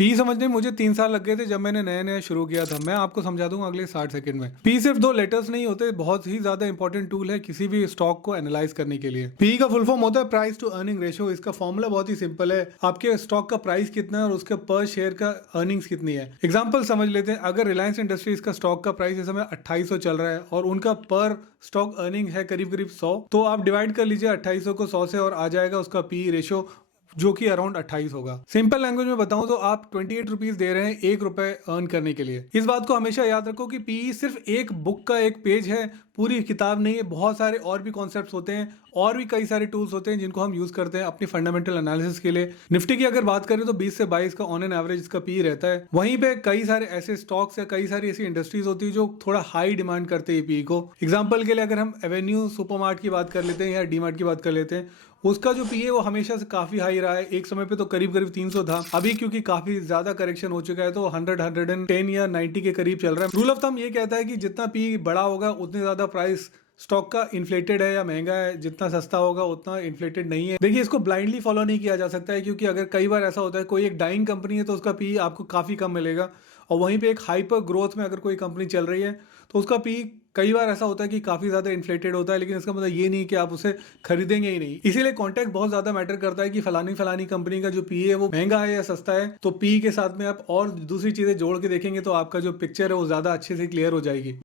P समझने में मुझे 3 साल लग गए थे जब मैंने नया नया शुरू किया था। मैं आपको समझा दूंगा अगले 60 सेकंड में। पी सिर्फ दो लेटर्स नहीं होते, बहुत ही ज्यादा इंपॉर्टेंट टूल है किसी भी स्टॉक को एनालाइज करने के लिए। पी का फुल फॉर्म होता है प्राइस टू अर्निंग रेशियो। इसका फॉर्मूला बहुत ही सिंपल है, आपके स्टॉक का प्राइस कितना है और उसके पर शेयर का अर्निंग्स कितनी है। एग्जाम्पल समझ लेते हैं, अगर रिलायंस इंडस्ट्रीज का स्टॉक का प्राइस इस समय 2800 चल रहा है और उनका पर स्टॉक अर्निंग है करीब करीब 100, तो आप डिवाइड कर लीजिए 2800 को 100 से और आ जाएगा उसका पी रेशियो, जो कि अराउंड 28 होगा। सिंपल लैंग्वेज में बताऊं तो आप 28 रुपीज दे रहे हैं 1 रुपए अर्न करने के लिए। इस बात को हमेशा याद रखो कि पीई सिर्फ एक बुक का एक पेज है, पूरी किताब नहीं है। बहुत सारे और भी कॉन्सेप्ट्स होते हैं और भी कई सारे टूल्स होते हैं जिनको हम यूज करते हैं अपनी फंडामेंटल एनालिसिस के लिए। निफ्टी की अगर बात करें तो 20 से 22 का ऑन एन एवरेज इसका पी रहता है। वहीं पे कई सारे ऐसे स्टॉक्स या कई सारी ऐसी इंडस्ट्रीज होती है जो थोड़ा हाई डिमांड करते हैं पी को। एग्जाम्पल के लिए अगर हम एवेन्यू सुपरमार्ट की बात कर लेते हैं या डीमार्ट की बात कर लेते हैं, उसका जो पी है वो हमेशा से काफी हाई रहा है। एक समय पे तो करीब करीब 300 था, अभी क्योंकि काफी ज्यादा करेक्शन हो चुका है तो 100, 110 या 90 के करीब चल रहा है। रूल ऑफ थंब ये कहता है कि जितना पी बड़ा होगा उतने ज्यादा प्राइस स्टॉक का इन्फ्लेटेड है या महंगा है, जितना सस्ता होगा उतना इन्फ्लेटेड नहीं है। देखिए, इसको ब्लाइंडली फॉलो नहीं किया जा सकता है, क्योंकि अगर कई बार ऐसा होता है कोई एक डाइंग कंपनी है तो उसका पी आपको काफी कम मिलेगा, और वहीं पे एक हाइपर ग्रोथ में अगर कोई कंपनी चल रही है तो उसका पी कई बार ऐसा होता है कि काफी ज्यादा इन्फ्लेटेड होता है। लेकिन इसका मतलब ये नहीं कि आप उसे खरीदेंगे ही नहीं। इसीलिए कॉन्टेक्ट बहुत ज्यादा मैटर करता है कि फलानी फलानी कंपनी का जो पी है वो महंगा है या सस्ता है। तो पी के साथ में आप और दूसरी चीजें जोड़ के देखेंगे तो आपका जो पिक्चर है वो ज्यादा अच्छे से क्लियर हो जाएगी।